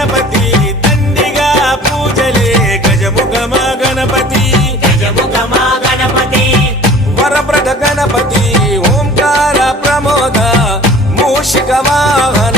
గణపతి దండిగా పూజలే గజముఖమ గణపతి గజముఖమా గణపతి వరప్రద గణపతి ఓంకార ప్రమోద మూషిక వాహన